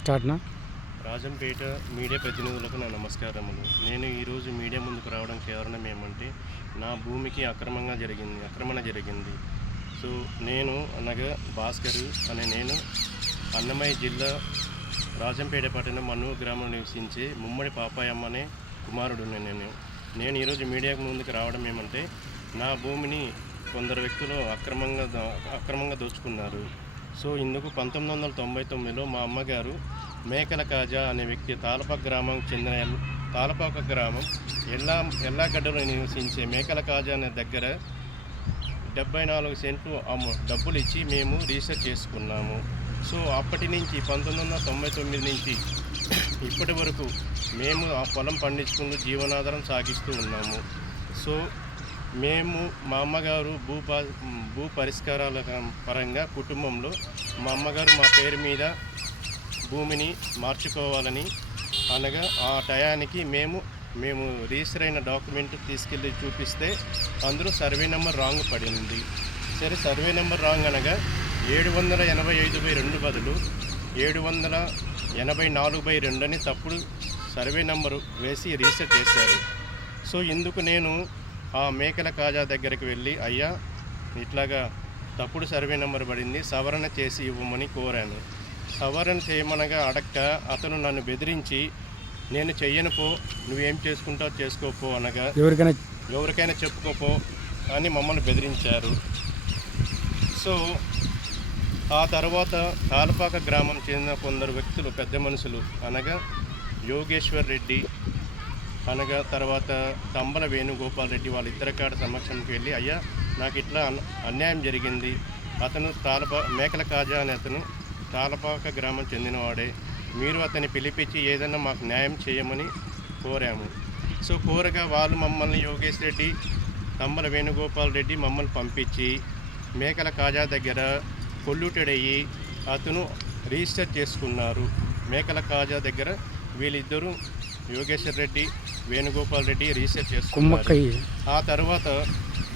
స్టార్ట్నా Rajampet media ప్రతినిధులకు నా నమస్కారములు. నేను ఈరోజు మీడియా ముందుకు రావడం కారణం ఏమంటే, నా భూమికి ఆక్రమణ జరిగింది. సో నేను అనగా భాస్కర్ అనే నేను అన్నమయ్య జిల్లా రాజంపేట పట్టణం మన్నూరు గ్రామంలో నివసించే ముమ్మడి పాపాయమ్మ అనే కుమారుడు. నేను ఈరోజు మీడియాకు ముందుకు రావడం ఏమంటే, నా భూమిని కొందరు వ్యక్తులు అక్రమంగా దోచుకున్నారు. సో ఇందుకు 1999లో మా అమ్మగారు మేకల కాజా అనే వ్యక్తి తాళపాక గ్రామంకి చెందిన తాళపాక గ్రామం ఎల్లాగడ్డలో నివసించే మేకల కాజా అనే దగ్గర 74 సెంట్లు డబ్బులు ఇచ్చి మేము రీసెర్చ్ చేసుకున్నాము. సో అప్పటి నుంచి 1999 నుంచి ఇప్పటి వరకు మేము ఆ పొలం పండించుకుంటూ జీవనాధారం సాగిస్తూ ఉన్నాము. సో మేము మా అమ్మగారు భూ పరిష్కారాల పరంగా కుటుంబంలో మా అమ్మగారు మా పేరు మీద భూమిని మార్చుకోవాలని అనగా ఆ టయానికి మేము రిజిస్టర్ అయిన డాక్యుమెంట్ తీసుకెళ్ళి చూపిస్తే అందులో సర్వే నెంబర్ రాంగ్ పడింది. సరే, సర్వే నెంబర్ రాంగ్ అనగా 785/2 బదులు 784/2 అని తప్పుడు సర్వే నెంబరు వేసి రిజిస్టర్ చేశారు. సో ఇందుకు నేను ఆ మేకల కాజా దగ్గరికి వెళ్ళి, అయ్యా ఇట్లాగా తప్పుడు సర్వే నెంబర్ పడింది, సవరణ చేసి ఇవ్వమని కోరాను. సవరణ చేయమనగా అడక్క అతను నన్ను బెదిరించి, నేను చెయ్యను పో, నువ్వేం చేసుకుంటావు చేసుకోపో అనగా ఎవరికైనా చెప్పుకోపో అని మమ్మల్ని బెదిరించారు. సో ఆ తర్వాత తాళపాక గ్రామం చెందిన కొందరు వ్యక్తులు, పెద్ద మనుషులు అనగా యోగేశ్వర్ రెడ్డి అనగా తర్వాత తంబల వేణుగోపాల్ రెడ్డి వాళ్ళిద్దరి కాడ సమక్షంకి వెళ్ళి, అయ్యా నాకు ఇట్లా అన్యాయం జరిగింది, అతను మేకల కాజా అనే అతను తాళపాక గ్రామం చెందినవాడే, మీరు అతన్ని పిలిపించి ఏదైనా మాకు న్యాయం చేయమని కోరాము. సో కోరగా వాళ్ళు మమ్మల్ని యోగేష్ రెడ్డి, తంబల వేణుగోపాల్ రెడ్డి మమ్మల్ని పంపించి మేకల కాజా దగ్గర పొల్యూటెడ్ అయ్యి అతను రిజిస్టర్ చేసుకున్నారు. మేకల కాజా దగ్గర వీళ్ళిద్దరూ యోగేశ్వర్ రెడ్డి, వేణుగోపాల్ రెడ్డి రిజిస్టర్ చేసుకున్నారు. ఆ తర్వాత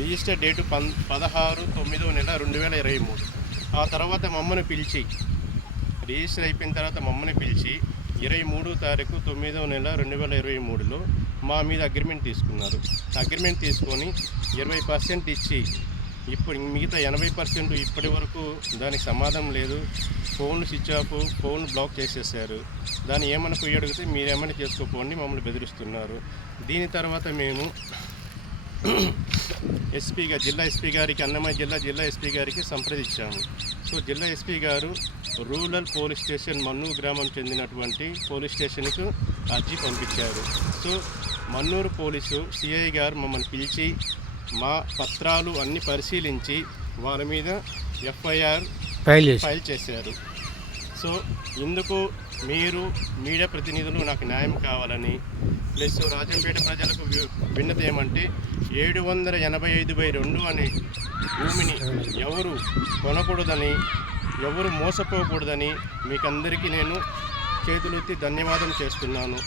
రిజిస్టర్ డేటు 16/9/2023. ఆ తర్వాత మమ్మల్ని పిలిచి రిజిస్టర్ అయిపోయిన తర్వాత మమ్మల్ని పిలిచి 23/9/2023లో మా మీద అగ్రిమెంట్ తీసుకున్నారు. అగ్రిమెంట్ తీసుకొని 20% ఇచ్చి ఇప్పుడు మిగతా 80% ఇప్పటి వరకు దానికి సమాధానం లేదు. ఫోన్లు స్విచ్ ఆఫ్, ఫోన్ బ్లాక్ చేసేసారు. దాన్ని ఏమైనా పోయి అడిగితే మీరేమైనా చేసుకోపోండి మమ్మల్ని బెదిరిస్తున్నారు. దీని తర్వాత మేము జిల్లా ఎస్పీ గారికి, అన్నమయ్య జిల్లా ఎస్పీ గారికి సంప్రదించాము. సో జిల్లా ఎస్పీ గారు రూరల్ పోలీస్ స్టేషన్ మన్నూరు గ్రామం చెందినటువంటి పోలీస్ స్టేషన్కు అర్జీ పంపించారు. సో మన్నూరు పోలీసు సిఐ గారు మమ్మల్ని పిలిచి మా పత్రాలు అన్నీ పరిశీలించి వాళ్ళ మీద ఎఫ్ఐఆర్ ఫైల్ చేశారు. సో ఇందుకు మీరు మీడియా ప్రతినిధులు నాకు న్యాయం కావాలని, ప్లస్ రాజంపేట ప్రజలకు విన్నతి ఏమంటే, 785/2 అనే భూమిని ఎవరు కొనకూడదని, ఎవరు మోసపోకూడదని మీకందరికీ నేను చేతులెత్తి ధన్యవాదం చేస్తున్నాను.